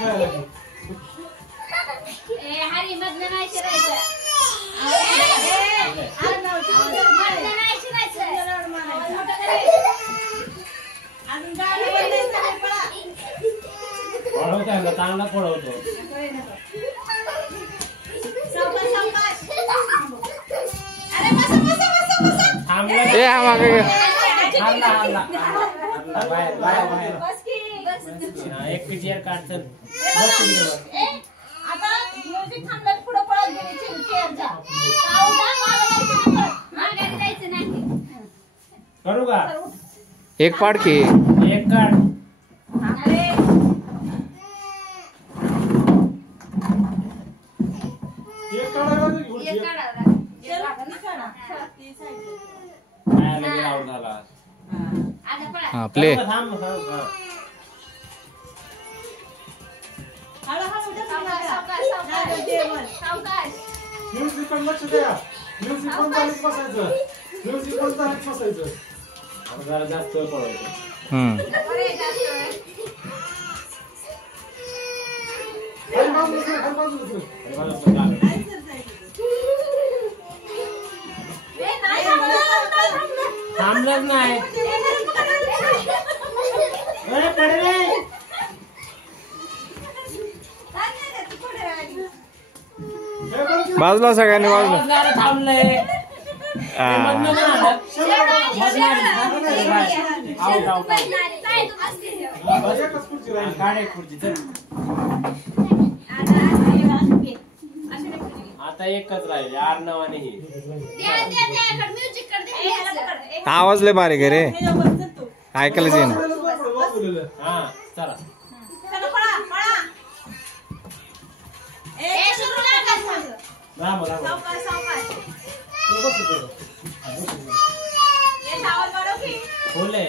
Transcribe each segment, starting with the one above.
हरी मधलं नाही शिरायचं. चांगला पळवतो. एक चेअर काढ. करू का एक पाड की एक काढ. हा प्ले. म्युझिक पण लक्ष द्या. म्युझिक पण चालत बसायचं. म्युझिक पण चालत बसायचं. जरा जास्त पळवतो. थांबलंच नाही. बाजूला सगळ्यांनी बाजूला. थांबलंय. आता एकच राहील अर्णव आणि ही. आवाज लय बारीक आहे रे, ऐकायलाच येईना. हा चला. राम राम. बोले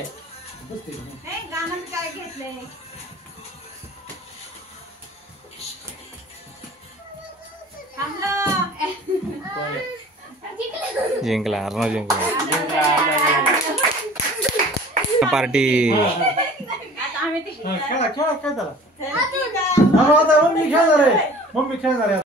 जिंकला, अर्णव जिंकला. पार्टी खेळा खेळा काय त्याला. मम्मी खेळणार आहे. मम्मी खेळणार आहे.